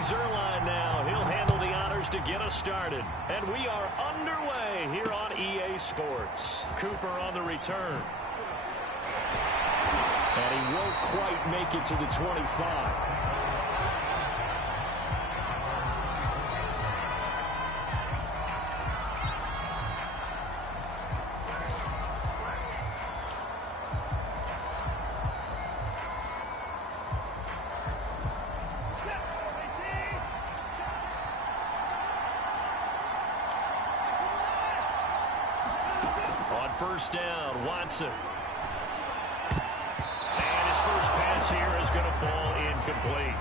Zerline now. He'll handle the honors to get us started. And we are underway here on EA Sports. Cooper on the return. And he won't quite make it to the 25. First down, Watson. And his first pass here is going to fall incomplete.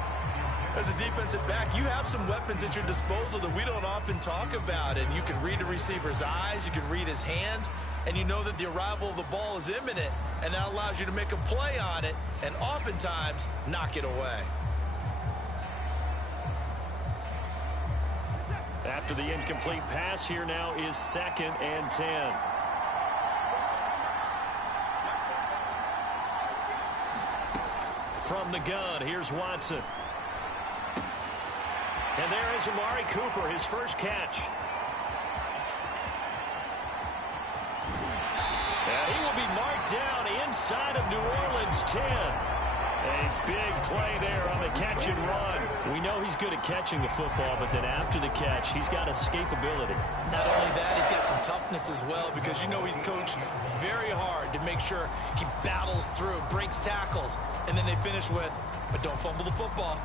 As a defensive back, you have some weapons at your disposal that we don't often talk about. And you can read the receiver's eyes, you can read his hands, and you know that the arrival of the ball is imminent. And that allows you to make a play on it and oftentimes knock it away. After the incomplete pass, here now is 2nd and 10. From the gun, here's Watson. And there is Amari Cooper, his first catch. And he will be marked down inside of New Orleans 10. A big play there on the catch and run. We know he's good at catching the football, but then after the catch, he's got escapability. Not only that, he's got some toughness as well, because you know he's coached very hard to make sure he battles through, breaks tackles, and then they finish with, but don't fumble the football.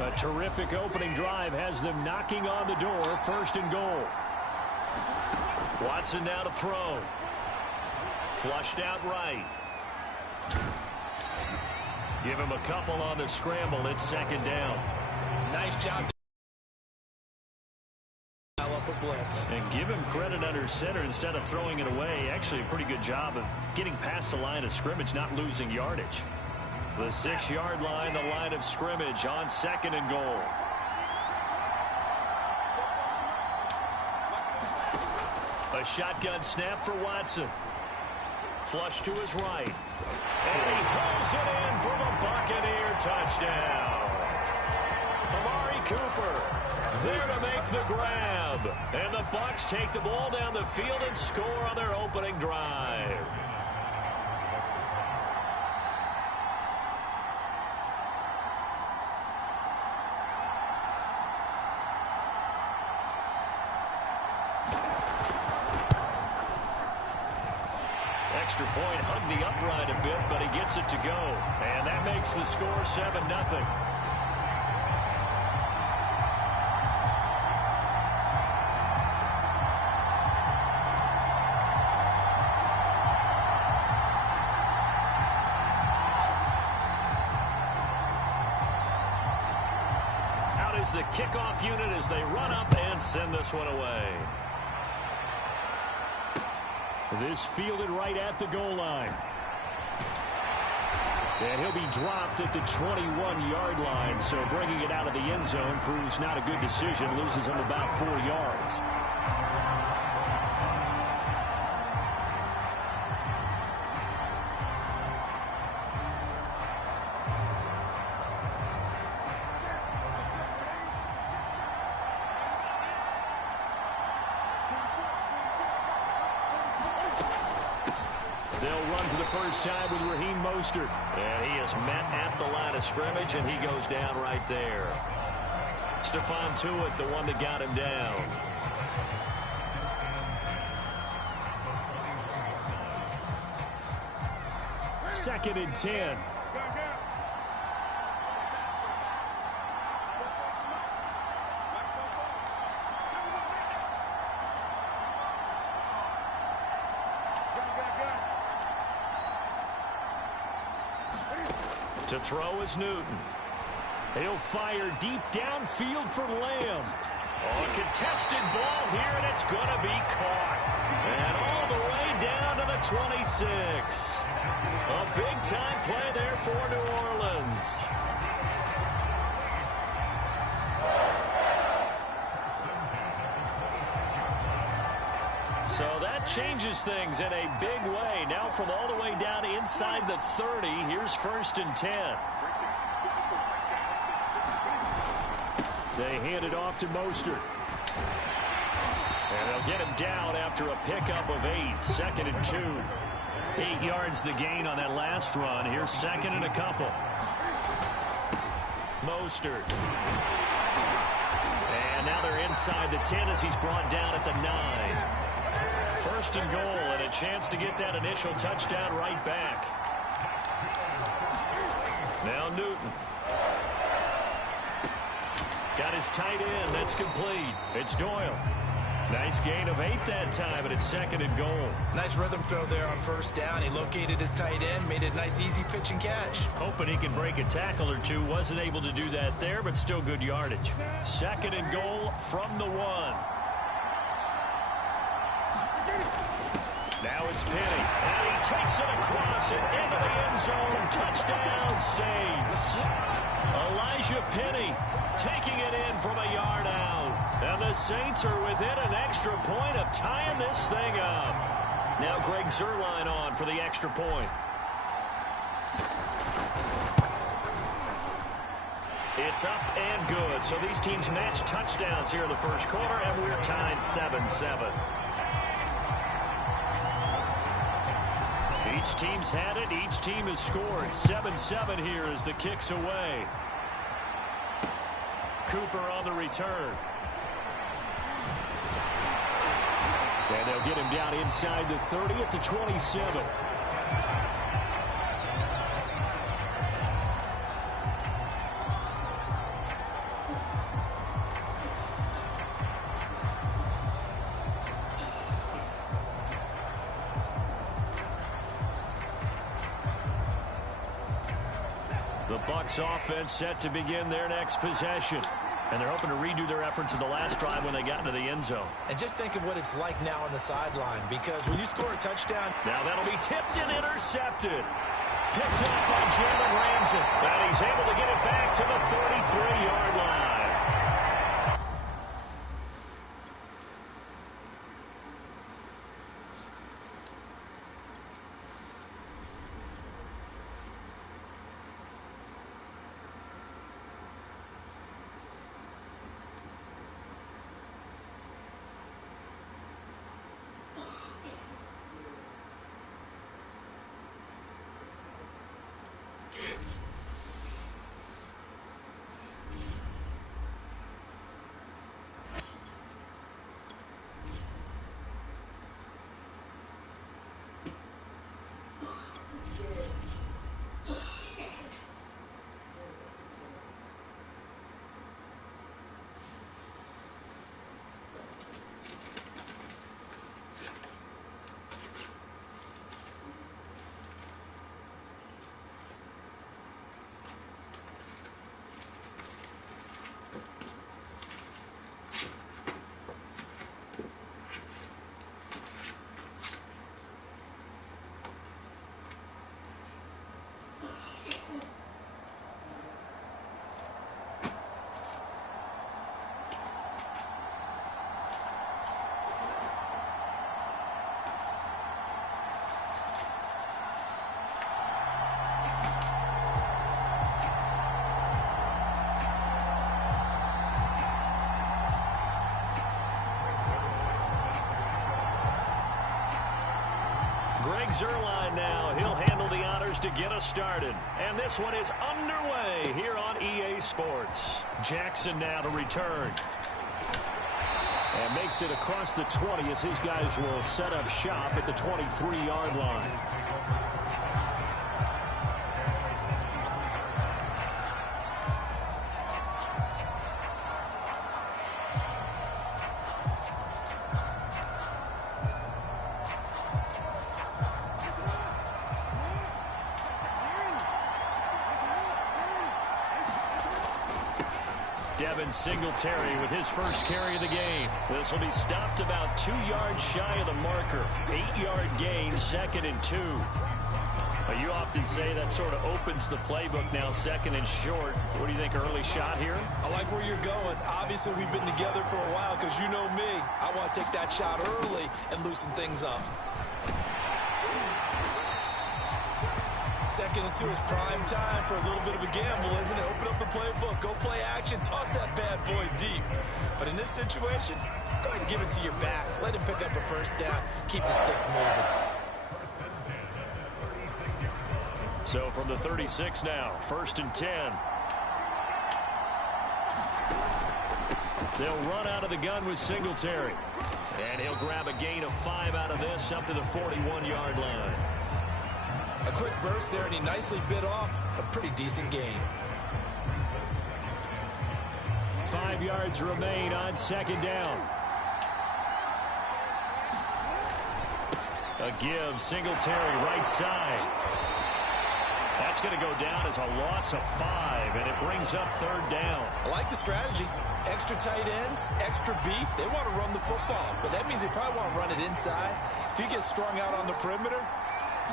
A terrific opening drive has them knocking on the door. 1st and goal. Watson now to throw. Flushed out right. Give him a couple on the scramble. It's 2nd down. Nice job. Up a blitz. And give him credit under center instead of throwing it away. Actually a pretty good job of getting past the line of scrimmage, not losing yardage. The 6-yard line, the line of scrimmage on 2nd and goal. A shotgun snap for Watson. Flush to his right. And he hauls it in for the Buccaneer touchdown. Amari Cooper there to make the grab. And the Bucs take the ball down the field and score on their opening drive. Extra point hugged the upright a bit, but he gets it to go. And that makes the score 7-0. Out is the kickoff unit as they run up and send this one away. This fielded right at the goal line. And he'll be dropped at the 21-yard line. So bringing it out of the end zone proves not a good decision. Loses him about 4 yards. Time with Raheem Mostert. And he is met at the line of scrimmage, and he goes down right there. Stephon Tuitt, the one that got him down. Second and 10. To throw is Newton. He'll fire deep downfield for Lamb. Oh, a contested ball here, and it's going to be caught. And all the way down to the 26. A big-time play there for New Orleans. changes things in a big way. Now from all the way down inside the 30, here's 1st and 10. They hand it off to Mostert. And they'll get him down after a pickup of 8. 2nd and 2. 8 yards the gain on that last run. Here's 2nd and a couple. Mostert. And now they're inside the 10 as he's brought down at the 9. 1st and goal and a chance to get that initial touchdown right back. Now Newton. Got his tight end. That's complete. It's Doyle. Nice gain of 8 that time, and it's 2nd and goal. Nice rhythm throw there on 1st down. He located his tight end, made it a nice, easy pitch and catch. Hoping he can break a tackle or two. Wasn't able to do that there, but still good yardage. 2nd and goal from the 1. Now it's Penny, and he takes it across and into the end zone. Touchdown, Saints. Elijah Penny taking it in from a yard out. And the Saints are within an extra point of tying this thing up. Now Greg Zuerlein on for the extra point. It's up and good. So these teams match touchdowns here in the first quarter, and we're tied 7-7. Each team's had it. Each team has scored. 7-7 here as the kick's away. Cooper on the return. And they'll get him down inside the 30 at the 27. The Bucs offense set to begin their next possession. And they're hoping to redo their efforts in the last drive when they got into the end zone. And just think of what it's like now on the sideline, because when you score a touchdown... Now that'll be tipped and intercepted. Picked up by Jalen Ramsey. And he's able to get it back to the 33-yard line. Greg Zuerlein now. He'll handle the honors to get us started. And this one is underway here on EA Sports. Jackson now to return. And makes it across the 20 as his guys will set up shop at the 23-yard line. Singletary with his first carry of the game. This will be stopped about 2 yards shy of the marker. 8-yard gain, 2nd and 2. You often say that sort of opens the playbook now, second and short. What do you think, early shot here? I like where you're going. Obviously, we've been together for a while because you know me. I want to take that shot early and loosen things up. Second and 2 is prime time for a little bit of a gamble, isn't it? Open up the playbook, go play action, toss that bad boy deep. But in this situation, go ahead and give it to your back. Let him pick up a first down. Keep the sticks moving. So from the 36 now, 1st and 10. They'll run out of the gun with Singletary. And he'll grab a gain of 5 out of this up to the 41-yard line. A quick burst there, and he nicely bit off a pretty decent gain. 5 yards remain on 2nd down. A give, Singletary right side. That's going to go down as a loss of 5, and it brings up 3rd down. I like the strategy. Extra tight ends, extra beef. They want to run the football, but that means they probably want to run it inside. If he gets strung out on the perimeter,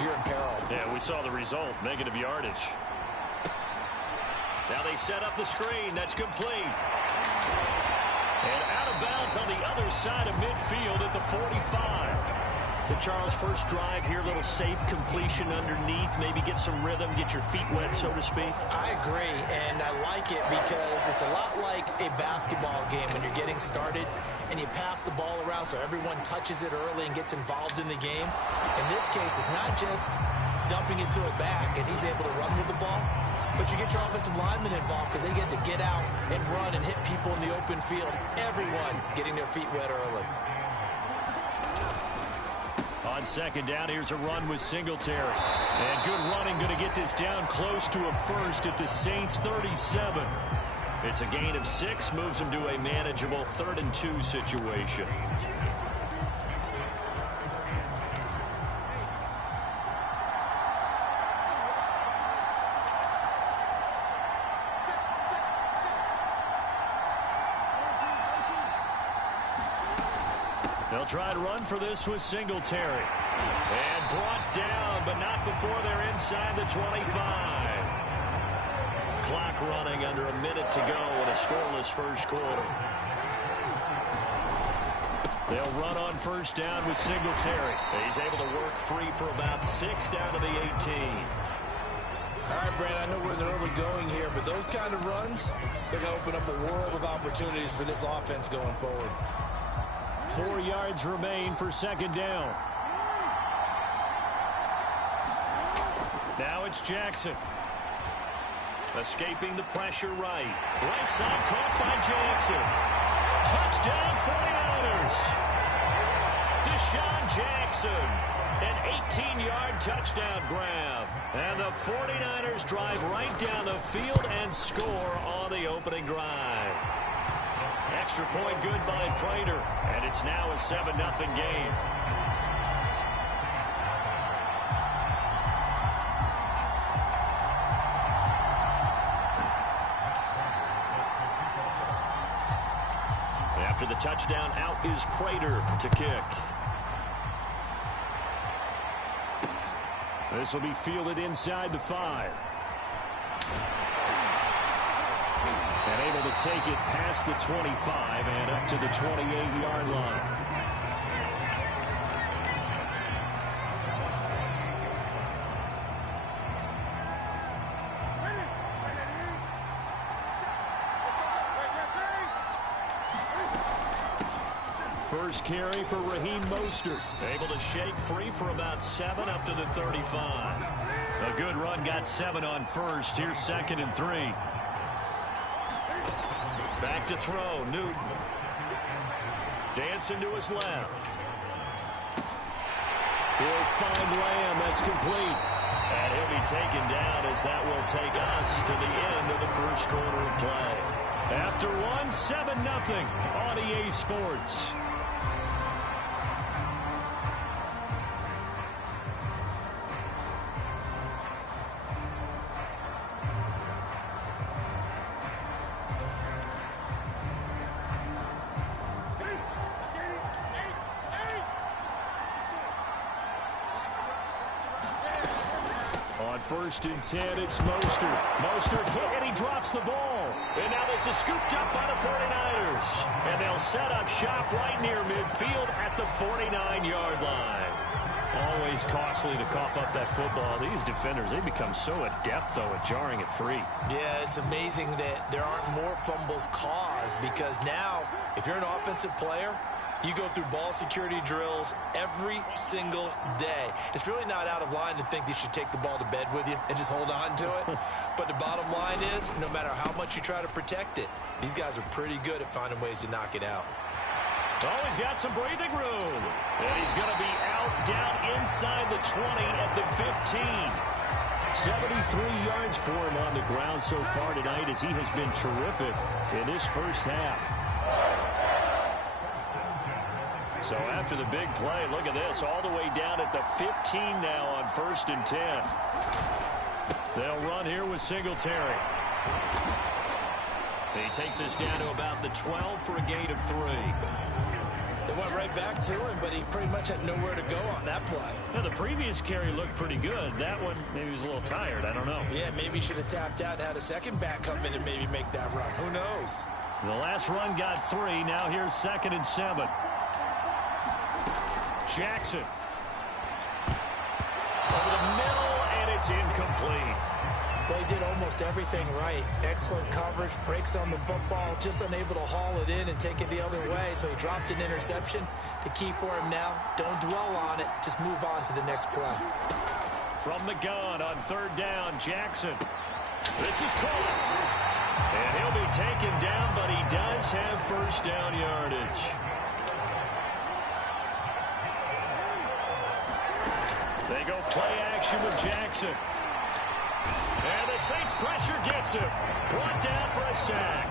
you're in peril. Yeah, we saw the result, negative yardage. Now they set up the screen. That's complete. And out of bounds on the other side of midfield at the 45. So Charles, first drive here, little safe completion underneath, maybe get some rhythm, get your feet wet, so to speak. I agree, and I like it because it's a lot like a basketball game when you're getting started and you pass the ball around so everyone touches it early and gets involved in the game. In this case, it's not just dumping it to a back and he's able to run with the ball, but you get your offensive linemen involved because they get to get out and run and hit people in the open field. Everyone getting their feet wet early. On 2nd down, here's a run with Singletary. And good running, going to get this down close to a first at the Saints 37. It's a gain of 6, moves them to a manageable 3rd and 2 situation. They'll try to run for this with Singletary. And brought down, but not before they're inside the 25. Clock running under a minute to go in a scoreless first quarter. They'll run on 1st down with Singletary. He's able to work free for about 6 down to the 18. All right, Brad, I know we're in the early going here, but those kind of runs, they're going to open up a world of opportunities for this offense going forward. 4 yards remain for 2nd down. Now it's Jackson. Escaping the pressure right. Right side caught by Jackson. Touchdown 49ers. Deshaun Jackson. An 18-yard touchdown grab. And the 49ers drive right down the field and score on the opening drive. Extra point good by Prater. And it's now a 7-0 game. After the touchdown, out is Prater to kick. This will be fielded inside the 5. And able to take it past the 25 and up to the 28-yard line. First carry for Raheem Mostert. Able to shake free for about 7 up to the 35. A good run, got 7 on first. Here's 2nd and 3. Back to throw, Newton. Dancing to his left. He'll find Lamb, that's complete. And he'll be taken down as that will take us to the end of the first quarter of play. After one, 7-0 on EA Sports. On 1st and 10, it's Mostert. Mostert hit, and he drops the ball. And now this is scooped up by the 49ers. And they'll set up shop right near midfield at the 49-yard line. Always costly to cough up that football. These defenders, they become so adept, though, at jarring it free. Yeah, it's amazing that there aren't more fumbles caused, because now, if you're an offensive player, you go through ball security drills every single day. It's really not out of line to think you should take the ball to bed with you and just hold on to it. But the bottom line is, no matter how much you try to protect it, these guys are pretty good at finding ways to knock it out. Oh, he's got some breathing room. And he's going to be out down inside the 20 at the 15. 73 yards for him on the ground so far tonight, as he has been terrific in this first half. So after the big play, look at this, all the way down at the 15 now on 1st and 10. They'll run here with Singletary. He takes us down to about the 12 for a gain of 3. They went right back to him, but he pretty much had nowhere to go on that play. Now, the previous carry looked pretty good. That one, maybe he was a little tired. I don't know. Yeah, maybe he should have tapped out and had a second back come in and maybe make that run. Who knows? The last run got 3. Now here's 2nd and 7. Jackson. Over the middle, and it's incomplete. Well, he did almost everything right. Excellent coverage, breaks on the football, just unable to haul it in and take it the other way, so he dropped an interception. The key for him now, don't dwell on it, just move on to the next play. From the gun on 3rd down, Jackson. This is caught. And he'll be taken down, but he does have 1st down yardage. They go play action with Jackson. And the Saints pressure gets him. Brought down for a sack.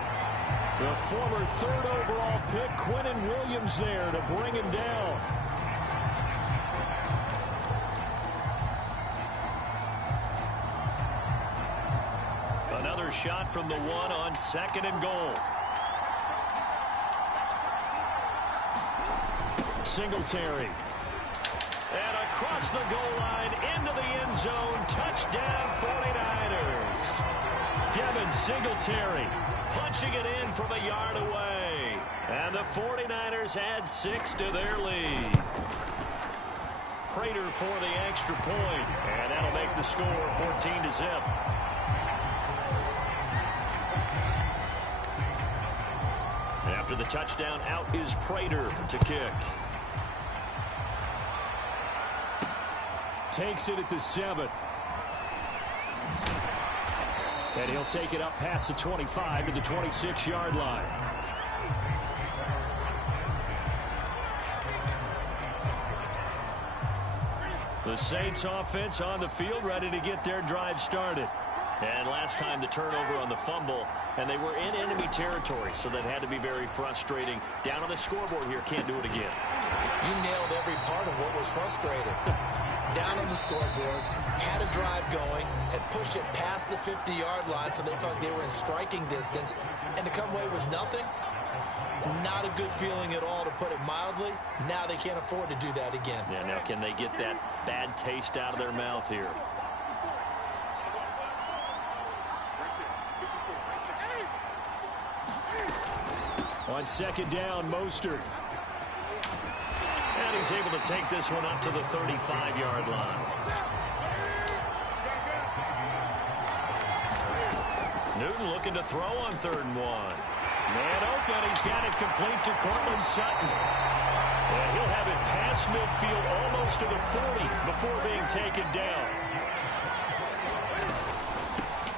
The former 3rd overall pick, Quinnen Williams, there to bring him down. Another shot from the 1 on 2nd and goal. Singletary. And across the goal line into the end zone. Touchdown 49ers. Devin Singletary punching it in from a yard away. And the 49ers add 6 to their lead. Prater for the extra point. And that'll make the score 14-0. After the touchdown, out is Prater to kick. Takes it at the 7. And he'll take it up past the 25 to the 26-yard line. The Saints offense on the field, ready to get their drive started. And last time the turnover on the fumble, and they were in enemy territory, so that had to be very frustrating. Down on the scoreboard here, can't do it again. You nailed every part of what was frustrating. Down on the scoreboard, had a drive going, and pushed it past the 50-yard line, so they felt they were in striking distance. And to come away with nothing, not a good feeling at all, to put it mildly. Now they can't afford to do that again. Yeah, now can they get that bad taste out of their mouth here? On 2nd down, Mostert. And he's able to take this one up to the 35-yard line. Newton looking to throw on 3rd and 1. Man open, he's got it complete to Cortland Sutton. And he'll have it past midfield almost to the 40 before being taken down.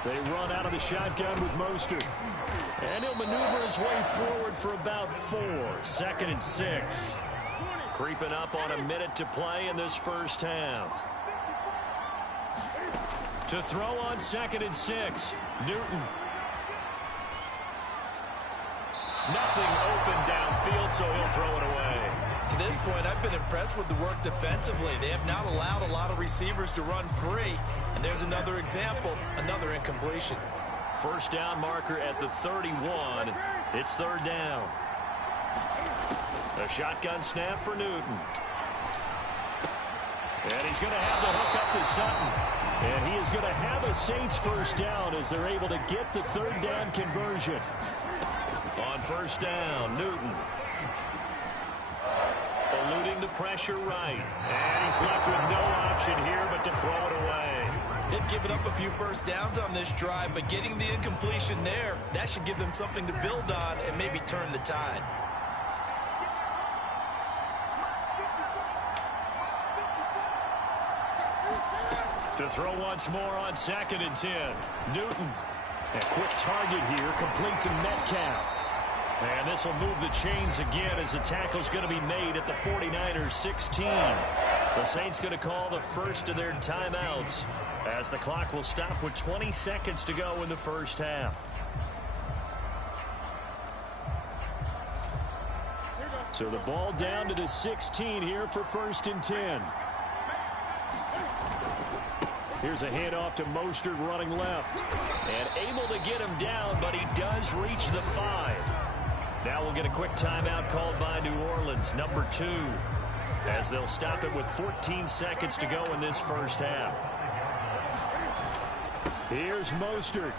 They run out of the shotgun with Mostert. And he'll maneuver his way forward for about 4. 2nd and 6. Creeping up on a minute to play in this first half. To throw on 2nd and 6. Newton. Nothing open downfield, so he'll throw it away. To this point, I've been impressed with the work defensively. They have not allowed a lot of receivers to run free. And there's another example, another incompletion. First down marker at the 31. It's 3rd down. A shotgun snap for Newton. And he's going to have the hook up to Sutton. And he is going to have a Saints first down as they're able to get the third down conversion. On first down, Newton. Eluding the pressure right. And he's left with no option here but to throw it away. They've given up a few first downs on this drive, but getting the incompletion there, that should give them something to build on and maybe turn the tide. To throw once more on 2nd and 10. Newton. A quick target here, complete to Metcalf. And this will move the chains again as the tackle's going to be made at the 49ers 16. The Saints going to call the first of their timeouts as the clock will stop with 20 seconds to go in the first half. So the ball down to the 16 here for 1st and 10. Here's a handoff to Mostert running left. And able to get him down, but he does reach the 5. Now we'll get a quick timeout called by New Orleans, number 2, as they'll stop it with 14 seconds to go in this first half. Here's Mostert.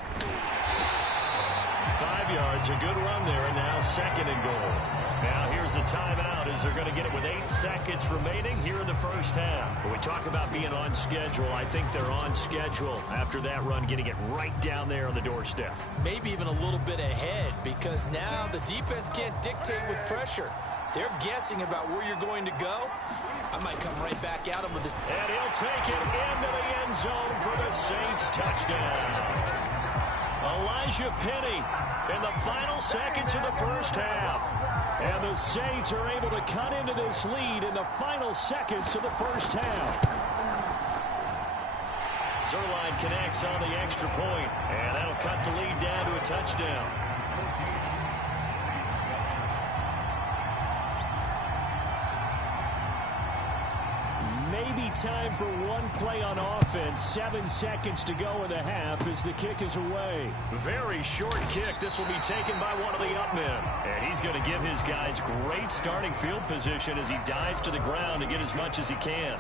5 yards, a good run there, and now 2nd and goal. Now here's a timeout as they're going to get it with 8 seconds remaining here in the first half. When we talk about being on schedule, I think they're on schedule after that run, getting it right down there on the doorstep. Maybe even a little bit ahead, because now the defense can't dictate with pressure. They're guessing about where you're going to go. I might come right back at him with this. And he'll take it into the end zone for the Saints touchdown. Elijah Penny in the final seconds of the first half. And the Saints are able to cut into this lead in the final seconds of the first half. Zerline connects on the extra point, and that'll cut the lead down to a touchdown. Maybe time for one play on offense. 7 seconds to go in the half as the kick is away. Very short kick. This will be taken by one of the up men. And he's going to give his guys great starting field position as he dives to the ground to get as much as he can.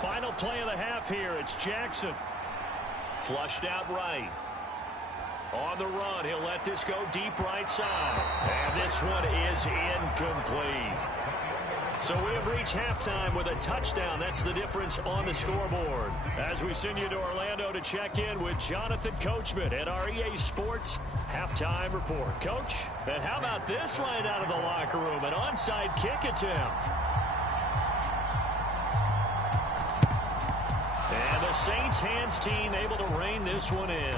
Final play of the half here. It's Jackson. Flushed out right. On the run, he'll let this go deep right side. And this one is incomplete. So we have reached halftime with a touchdown. That's the difference on the scoreboard. As we send you to Orlando to check in with Jonathan Coachman at our EA Sports Halftime Report. Coach, and how about this right out of the locker room? An onside kick attempt. And the Saints hands team able to rein this one in.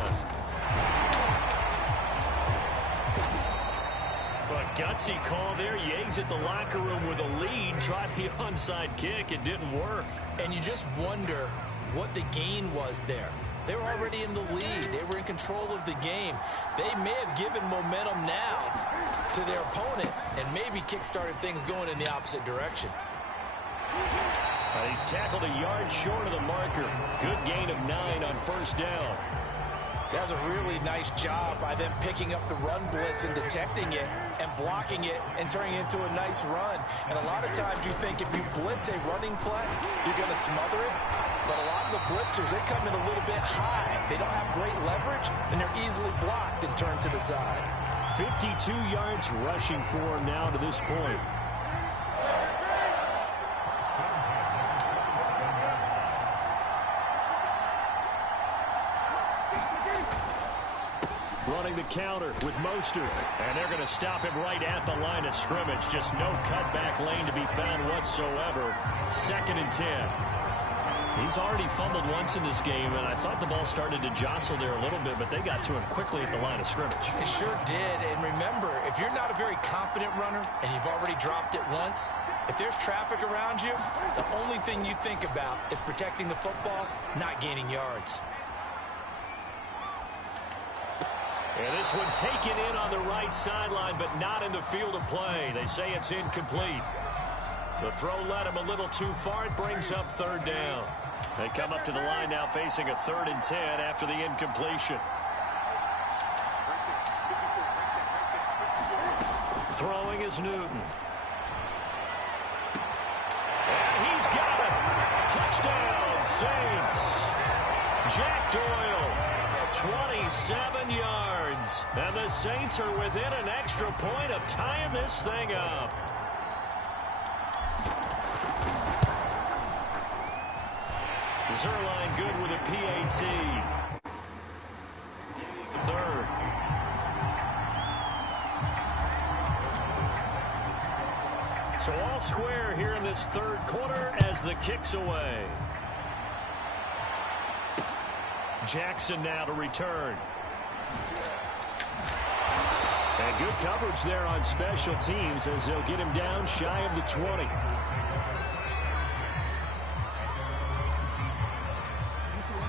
A gutsy call there. Yates at the locker room with a lead. Tried the onside kick. It didn't work. And you just wonder what the gain was there. They were already in the lead. They were in control of the game. They may have given momentum now to their opponent and maybe kick-started things going in the opposite direction. He's tackled a yard short of the marker. Good gain of 9 on first down. That was a really nice job by them picking up the run blitz and detecting it and blocking it and turning it into a nice run. And a lot of times you think if you blitz a running play, you're going to smother it. But a lot of the blitzers, they come in a little bit high. They don't have great leverage, and they're easily blocked and turned to the side. 52 yards rushing for him now to this point. Running the counter with Mostert. And they're going to stop him right at the line of scrimmage. Just no cutback lane to be found whatsoever. 2nd and 10. He's already fumbled once in this game, and I thought the ball started to jostle there a little bit, but they got to him quickly at the line of scrimmage. They sure did. And remember, if you're not a very confident runner and you've already dropped it once, if there's traffic around you, the only thing you think about is protecting the football, not gaining yards. And this one taken in on the right sideline, but not in the field of play. They say it's incomplete. The throw led him a little too far. It brings up third down. They come up to the line now facing a 3rd and 10 after the incompletion. Throwing is Newton. And he's got it. Touchdown, Saints. Jack Doyle, 27 yards. And the Saints are within an extra point of tying this thing up. Zerline good with a PAT. 3rd. So all square here in this 3rd quarter as the kick's away. Jackson now to return. And good coverage there on special teams as they'll get him down shy of the 20.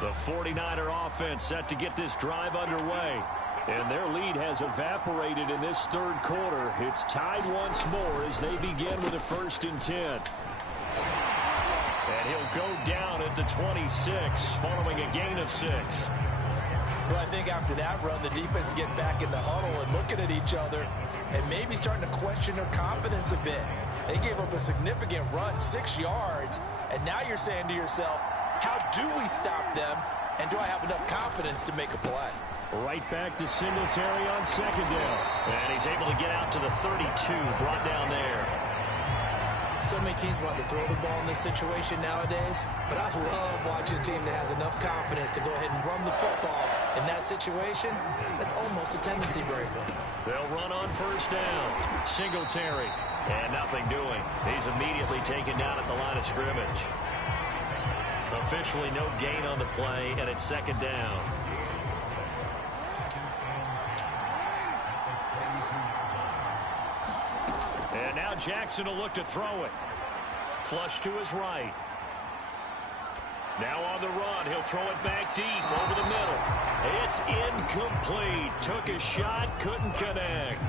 The 49er offense set to get this drive underway. And their lead has evaporated in this 3rd quarter. It's tied once more as they begin with a 1st and 10. And he'll go down at the 26 following a gain of 6. Well, I think after that run, the defense get back in the huddle and looking at each other and maybe starting to question their confidence a bit. They gave up a significant run, 6 yards, and now you're saying to yourself, how do we stop them, and do I have enough confidence to make a play? Right back to Singletary on 2nd down. And he's able to get out to the 32, brought down there. So many teams want to throw the ball in this situation nowadays, but I love watching a team that has enough confidence to go ahead and run the football. In that situation, that's almost a tendency breaker. They'll run on 1st down. Singletary. And nothing doing. He's immediately taken down at the line of scrimmage. Officially no gain on the play, and it's 2nd down. And now Jackson will look to throw it. Flush to his right. Now on the run, he'll throw it back deep over the middle. It's incomplete. Took a shot, couldn't connect.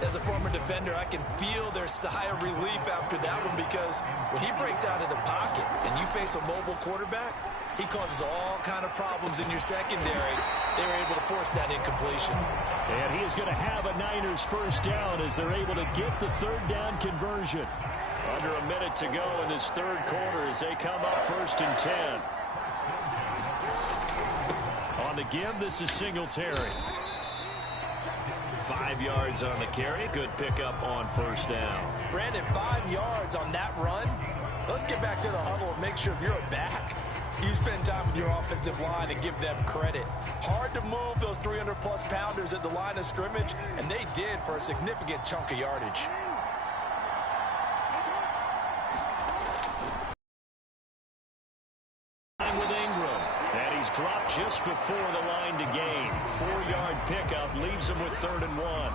As a former defender, I can feel their sigh of relief after that one, because when he breaks out of the pocket and you face a mobile quarterback, he causes all kind of problems in your secondary. They were able to force that incompletion. And he is going to have a Niners 1st down as they're able to get the 3rd down conversion. Under a minute to go in this 3rd quarter as they come up 1st and 10. On the give, this is Singletary. 5 yards on the carry. Good pickup on 1st down. Brandon, 5 yards on that run. Let's get back to the huddle and make sure if you're a back, you spend time with your offensive line and give them credit. Hard to move those 300-plus pounders at the line of scrimmage, and they did for a significant chunk of yardage. With Ingram, and he's dropped just before the line to gain. 4-yard pickup leaves him with 3rd and 1.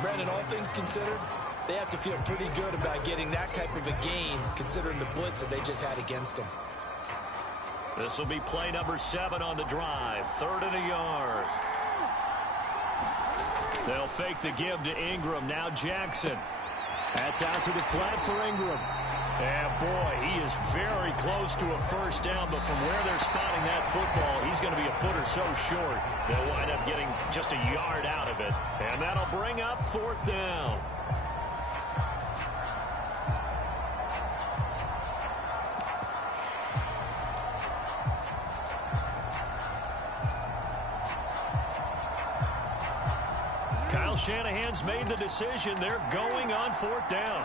Brandon, all things considered, they have to feel pretty good about getting that type of a gain, considering the blitz that they just had against them. This will be play number 7 on the drive. 3rd and a yard. They'll fake the give to Ingram. Now Jackson. That's out to the flat for Ingram. And boy, he is very close to a 1st down, but from where they're spotting that football, he's going to be a foot or so short. They'll wind up getting just a yard out of it. And that'll bring up 4th down. Kyle Shanahan's made the decision. They're going on 4th down.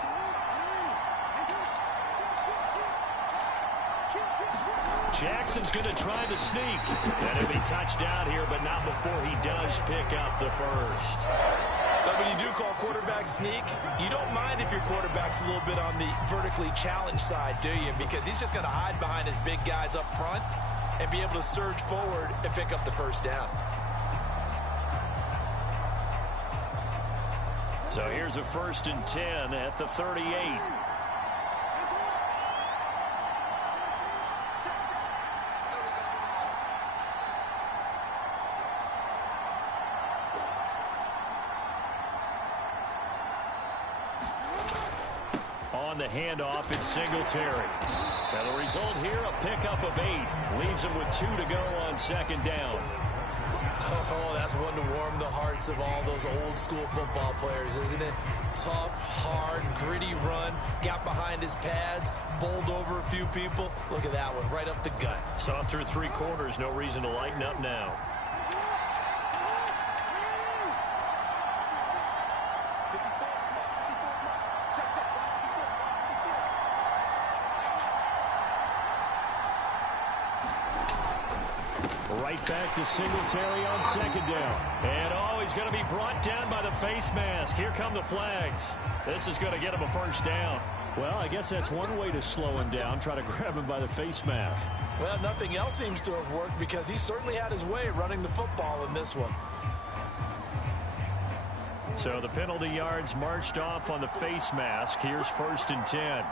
Jackson's going to try the sneak. And he'll be touchdown here, but not before he does pick up the 1st. But when you do call quarterback sneak, you don't mind if your quarterback's a little bit on the vertically challenged side, do you? Because he's just going to hide behind his big guys up front and be able to surge forward and pick up the 1st down. So here's a 1st and 10 at the 38. on the handoff. It's Singletary. And the result here, a pickup of 8. Leaves him with 2 to go on second down. Oh, that's one to warm the hearts of all those old-school football players, isn't it? Tough, hard, gritty run. Got behind his pads, bowled over a few people. Look at that one, right up the gut. Saw through 3 quarters, no reason to lighten up now. Right back to Singletary on second down. And he's going to be brought down by the face mask. Here come the flags. This is going to get him a first down. Well, I guess that's one way to slow him down, try to grab him by the face mask. Well, nothing else seems to have worked because he certainly had his way running the football in this one. So the penalty yards marched off on the face mask. Here's 1st and 10.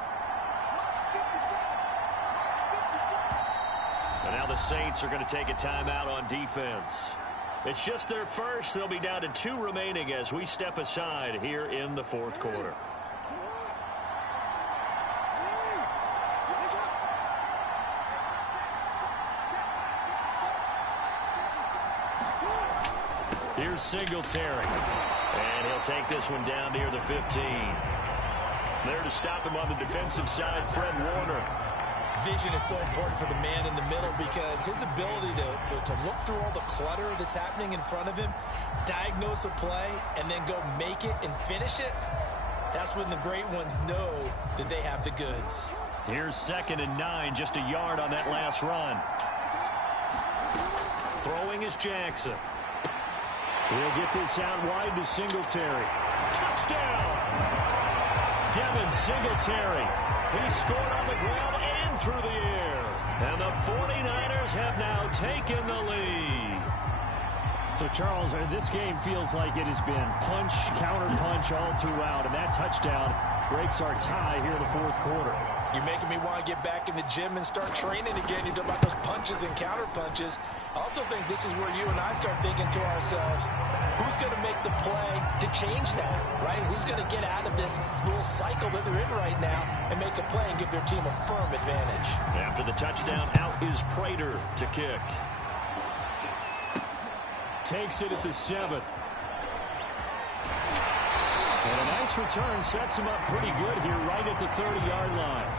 And now the Saints are going to take a timeout on defense. It's just their first. They'll be down to 2 remaining as we step aside here in the 4th quarter. Here's Singletary. And he'll take this one down near the 15. There to stop him on the defensive side, Fred Warner. Vision is so important for the man in the middle because his ability to look through all the clutter that's happening in front of him, diagnose a play, and then go make it and finish it, that's when the great ones know that they have the goods. Here's 2nd and 9, just a yard on that last run. Throwing is Jackson. He'll get this out wide to Singletary. Touchdown! Devin Singletary. He scored on the ground and through the air. And the 49ers have now taken the lead. So, Charles, this game feels like it has been punch, counter-punch all throughout. And that touchdown breaks our tie here in the 4th quarter. You're making me want to get back in the gym and start training again. You talk about those punches and counter-punches. I also think this is where you and I start thinking to ourselves, who's going to make the play to change that, right? Who's going to get out of this little cycle that they're in right now and make a play and give their team a firm advantage? After the touchdown, out is Prater to kick. Takes it at the 7. And a nice return sets him up pretty good here right at the 30-yard line.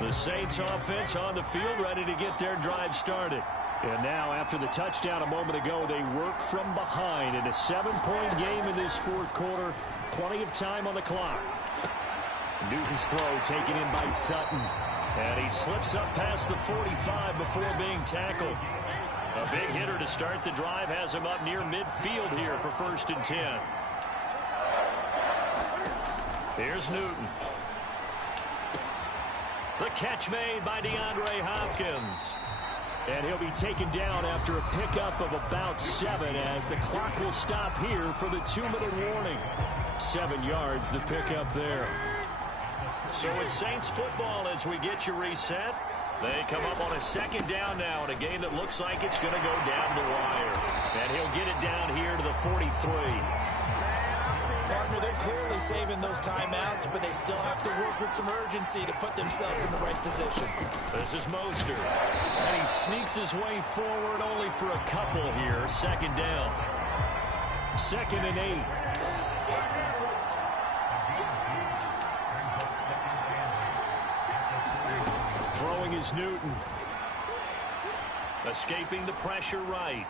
The Saints offense on the field ready to get their drive started. And now after the touchdown a moment ago, they work from behind in a 7-point game in this 4th quarter. Plenty of time on the clock. Newton's throw taken in by Sutton. And he slips up past the 45 before being tackled. A big hitter to start the drive has him up near midfield here for 1st and 10. Here's Newton. The catch made by DeAndre Hopkins. And he'll be taken down after a pickup of about 7 as the clock will stop here for the 2-minute warning. 7 yards, the pickup there. So it's Saints football as we get you reset. They come up on a 2nd down now in a game that looks like it's going to go down the wire. And he'll get it down here to the 43. Partner, they're clearly saving those timeouts, but they still have to work with some urgency to put themselves in the right position. This is Mostert. And he sneaks his way forward only for a couple here. 2nd down. 2nd and 8. Throwing is Newton. Escaping the pressure right.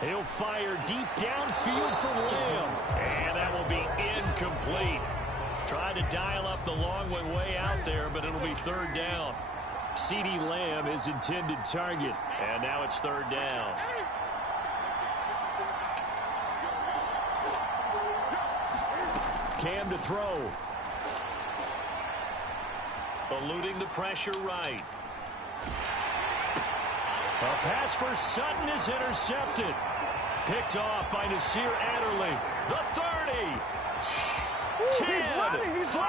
He'll fire deep downfield for Lamb. And that will be incomplete. Tried to dial up the long way out there, but it'll be 3rd down. CeeDee Lamb is intended target. And now it's 3rd down. Cam to throw. Eluding the pressure right. A pass for Sutton is intercepted. Picked off by Nasir Adderley. The 30. 10, 5,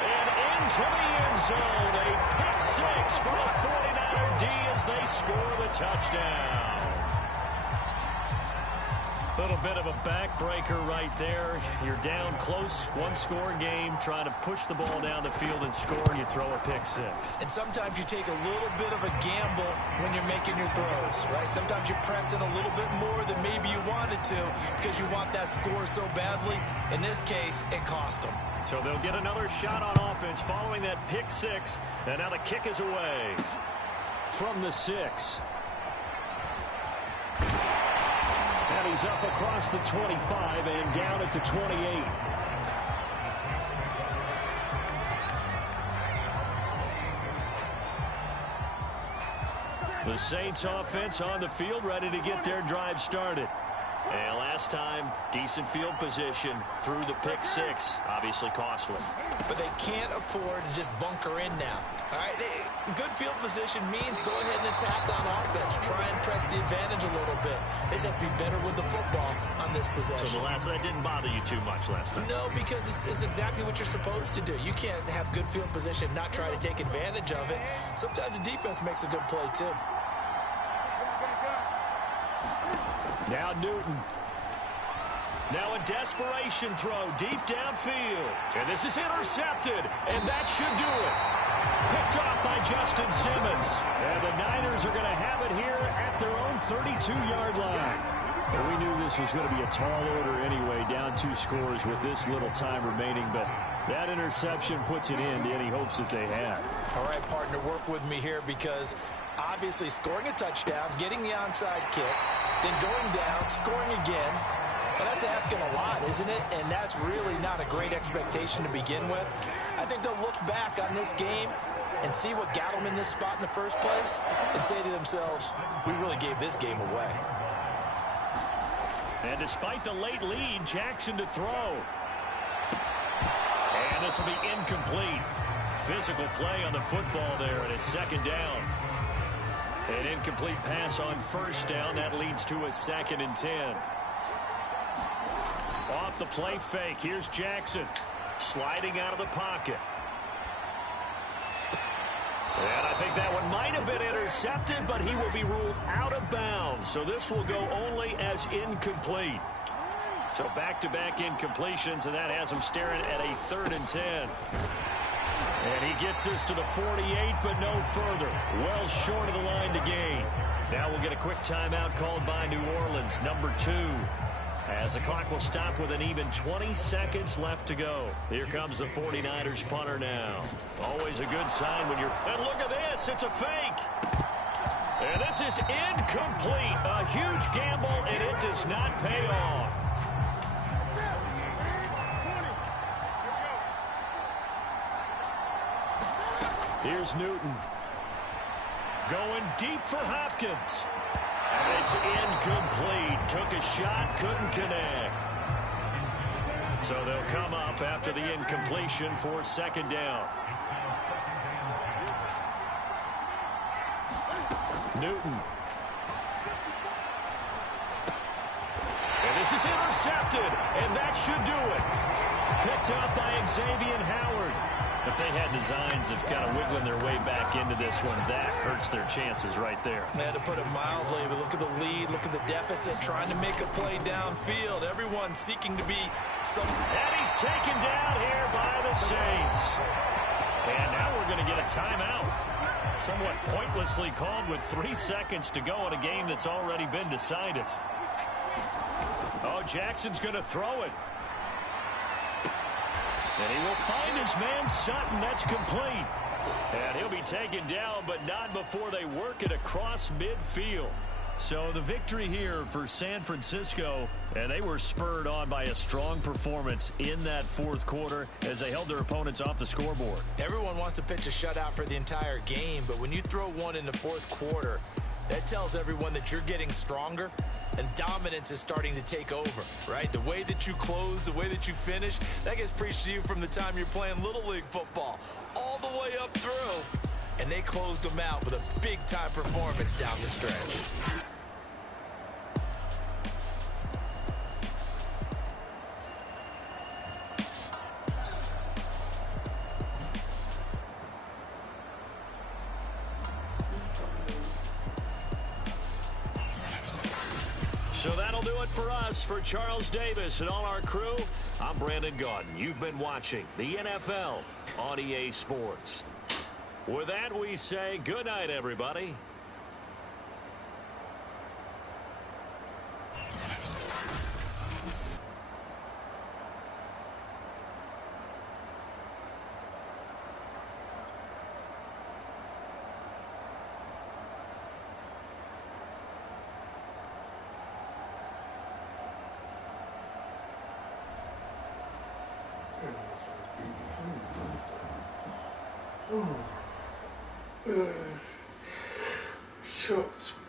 and into the end zone. A pick 6 for the 49er D as they score the touchdown. Little bit of a backbreaker right there. You're down close, one-score game, trying to push the ball down the field and score, and you throw a pick six. And sometimes you take a little bit of a gamble when you're making your throws, right? Sometimes you're pressing a little bit more than maybe you wanted to because you want that score so badly. In this case, it cost them. So they'll get another shot on offense following that pick six, and now the kick is away. From the 6. And he's up across the 25 and down at the 28. The Saints offense on the field, ready to get their drive started. And last time, decent field position through the pick six. Obviously costly. But they can't afford to just bunker in now. All right, good field position means go ahead and attack on offense. Try and press the advantage a little bit. They just have to be better with the football on this possession. So that didn't bother you too much last time? No, because it's exactly what you're supposed to do. You can't have good field position, not try to take advantage of it. Sometimes the defense makes a good play, too. Now Newton. Now a desperation throw deep downfield. And this is intercepted. And that should do it. Picked off by Justin Simmons. And the Niners are going to have it here at their own 32-yard line. And we knew this was going to be a tall order anyway, down 2 scores with this little time remaining. But that interception puts an end to any hopes that they had. All right, partner, work with me here because obviously scoring a touchdown, getting the onside kick, then going down, scoring again. Well, that's asking a lot, isn't it? And that's really not a great expectation to begin with. I think they'll look back on this game and see what got them in this spot in the first place and say to themselves, we really gave this game away. And despite the late lead, Jackson to throw. And this will be incomplete. Physical play on the football there, and it's second down. An incomplete pass on first down. That leads to a 2nd and 10. Off the play fake. Here's Jackson. Sliding out of the pocket. And I think that one might have been intercepted, but he will be ruled out of bounds. So this will go only as incomplete. So back-to-back incompletions, and that has him staring at a 3rd and 10. And he gets us to the 48, but no further. Well short of the line to gain. Now we'll get a quick timeout called by New Orleans, number 2. As the clock will stop with an even 20 seconds left to go. Here comes the 49ers punter now. Always a good sign when you're... And look at this, it's a fake. And this is incomplete. A huge gamble, and it does not pay off. Here's Newton. Going deep for Hopkins. And it's incomplete. Took a shot, couldn't connect. So they'll come up after the incompletion for 2nd down. Newton. And this is intercepted, and that should do it. Picked up by Xavier Howard. If they had designs of kind of wiggling their way back into this one, that hurts their chances right there. They had to put it mildly, but look at the lead, look at the deficit, trying to make a play downfield. Everyone seeking to be some... And he's taken down here by the Saints. And now we're going to get a timeout. Somewhat pointlessly called with 3 seconds to go in a game that's already been decided. Oh, Jackson's going to throw it. And he will find his man Sutton. That's complete. And he'll be taken down, but not before they work it across midfield. So the victory here for San Francisco, and they were spurred on by a strong performance in that 4th quarter as they held their opponents off the scoreboard. Everyone wants to pitch a shutout for the entire game, but when you throw one in the 4th quarter, that tells everyone that you're getting stronger and dominance is starting to take over, right? The way that you close, the way that you finish, that gets preached to you from the time you're playing Little League football all the way up through. And they closed them out with a big-time performance down the stretch. So that'll do it it for us. For Charles Davis and all our crew, I'm Brandon Gaudin. You've been watching the NFL on EA Sports. With that, we say good night, everybody. Shucks.